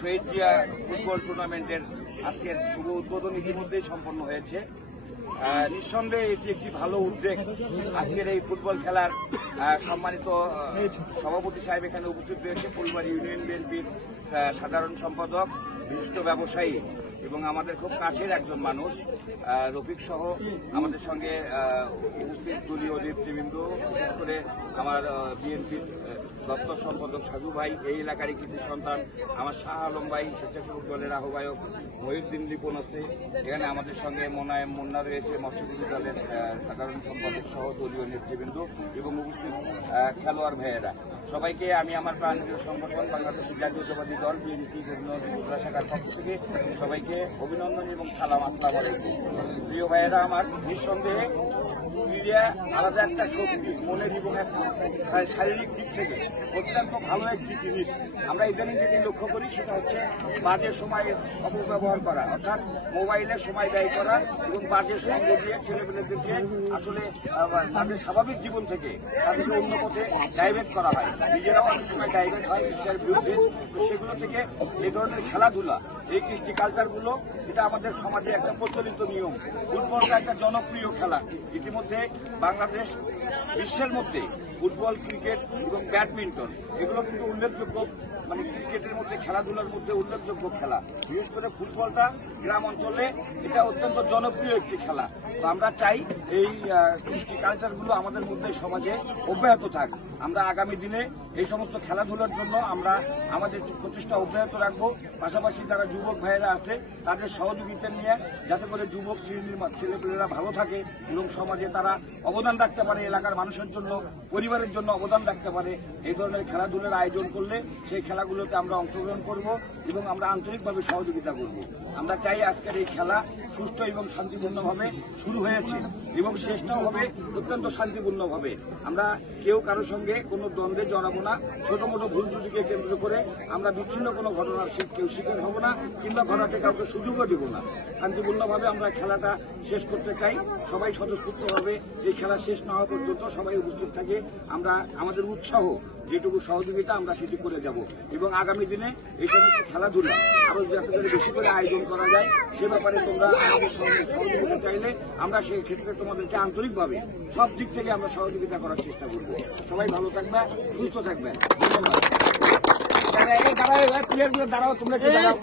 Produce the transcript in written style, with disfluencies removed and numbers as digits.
শহীদ Zia football টুর্নামেন্টের আজকের শুভ উদ্বোধন ইতিমধ্যেই সম্পন্ন হয়েছে। নিঃসন্দেহে এটি একটি ভালো উদ্যোগ। আজকের এই ফুটবল খেলার সম্মানিত সভাপতি সাহেব এখানে উপস্থিত রয়েছে, ফুলবাড়ী ইউনিয়ন বিএনপির সাধারণ সম্পাদক, বিশিষ্ট ব্যবসায়ী এবং আমাদের খুব কাছের একজন মানুষ রফিক সহ আমাদের সঙ্গে উপস্থিত দলীয় নেতৃবৃন্দ, বিশেষ করে আমার বিএনপির দপ্তর সম্পাদক সাজু ভাই, এই এলাকারই কৃতি সন্তান আমার শাহ আলম ভাই, স্বেচ্ছাসেবক দলের আহ্বায়ক মহিউদ্দিন রিপন আছে, এখানে আমাদের সঙ্গে মোনায়েম মুন্না রয়েছে, মৎস্যজীবী দলের সাধারণ সম্পাদক সহ দলীয় নেতৃবৃন্দ এবং উপস্থিত খেলোয়াড় ভাইয়েরা, সবাইকে আমি আমার প্রাণপ্রিয় সংগঠন বাংলাদেশের জাতীয়তাবাদী দল বিএনপি উপজেলা শাখার পক্ষ থেকে সবাইকে অভিনন্দন এবং সালাম। আসসালামু আলাইকুম। প্রিয় ভাইয়েরা আমার, নিঃসন্দেহে ক্রীড়া আলাদা একটা শক্তি, মনের এবং শারীরিক দিক থেকে অত্যন্ত ভালো একটি জিনিস। আমরা ইদানিং যেটি লক্ষ্য করি সেটা হচ্ছে বাজে সময় অপব্যবহার করা, অর্থাৎ মোবাইলে সময় ব্যয় করা এবং বাজে সঙ্গ দিয়ে ছেলেমেয়েদেরকে আসলে তাদের স্বাভাবিক জীবন থেকে তাদেরকে অন্য পথে ডাইভার্ট করা হয়, নিজেরাও অনেক সময় ডাইভার্ট হয় ইচ্ছার বিরুদ্ধে। তো সেগুলো থেকে যে ধরনের খেলাধুলা, এই কৃষ্টি কালচারগুলো, এটা আমাদের সমাজে একটা প্রচলিত নিয়ম। ফুটবলটা একটা জনপ্রিয় খেলা। ইতিমধ্যে বাংলাদেশ বিশ্বের মধ্যে ফুটবল, ক্রিকেট এবং ব্যাডমিন্টন এগুলো কিন্তু উল্লেখযোগ্য, মানে ক্রিকেটের মধ্যে খেলাধুলার মধ্যে উল্লেখযোগ্য খেলা। বিশেষ করে ফুটবলটা গ্রাম অঞ্চলে এটা অত্যন্ত জনপ্রিয় একটি খেলা। তো আমরা চাই এই কৃষ্টি কালচারগুলো আমাদের মধ্যে সমাজে অব্যাহত থাক। আমরা আগামী দিনে এই সমস্ত খেলাধুলার জন্য আমরা আমাদের প্রচেষ্টা অব্যাহত রাখবো। পাশাপাশি যারা যুবক ভাইয়েরা আছে তাদের সহযোগিতা নিয়ে যাতে করে যুবক শ্রেণীর ছেলেপেলেরা ভালো থাকে এবং সমাজে তারা অবদান রাখতে পারে, এলাকার মানুষের জন্য, পরিবারের জন্য অবদান রাখতে পারে, এই ধরনের খেলাধুলার আয়োজন করলে সেই খেলাগুলোতে আমরা অংশগ্রহণ করব এবং আমরা আন্তরিকভাবে সহযোগিতা করব। আমরা চাই আজকের এই খেলা সুষ্ঠু এবং শান্তিপূর্ণভাবে শুরু হয়েছে এবং শেষটাও হবে অত্যন্ত শান্তিপূর্ণভাবে। আমরা কেউ কারোর সঙ্গে কোনো দ্বন্দ্বে জড়াবো না। ছোট মোটো ভুল ত্রুটিকে কেন্দ্র করে আমরা বিচ্ছিন্ন কোনো ঘটনার কেউ শিকার হব না কিংবা ঘটাতে কাউকে সুযোগও দেব না। শান্তিপূর্ণভাবে আমরা খেলাটা শেষ করতে চাই। সবাই স্বতঃস্ফূর্তভাবে এই খেলা শেষ না হওয়া পর্যন্ত সবাই উপস্থিত থাকে। আমরা আমাদের উৎসাহ যেটুকু সহযোগিতা আমরা সেটি করে যাব এবং আগামী দিনে এই সমস্ত খেলাধুলা আরো যাতে করে বেশি করে আয়োজন করা যায় সে ব্যাপারে তোমরা আমাদের সঙ্গে সহযোগিতা চাইলে আমরা সেই ক্ষেত্রে তোমাদেরকে আন্তরিকভাবে সব দিক থেকে আমরা সহযোগিতা করার চেষ্টা করব। সবাই ভালো থাকবে, সুস্থ থাকবে। ধন্যবাদ। প্লেয়ারগুলো দাঁড়াও, তোমরা কি দাঁড়াও।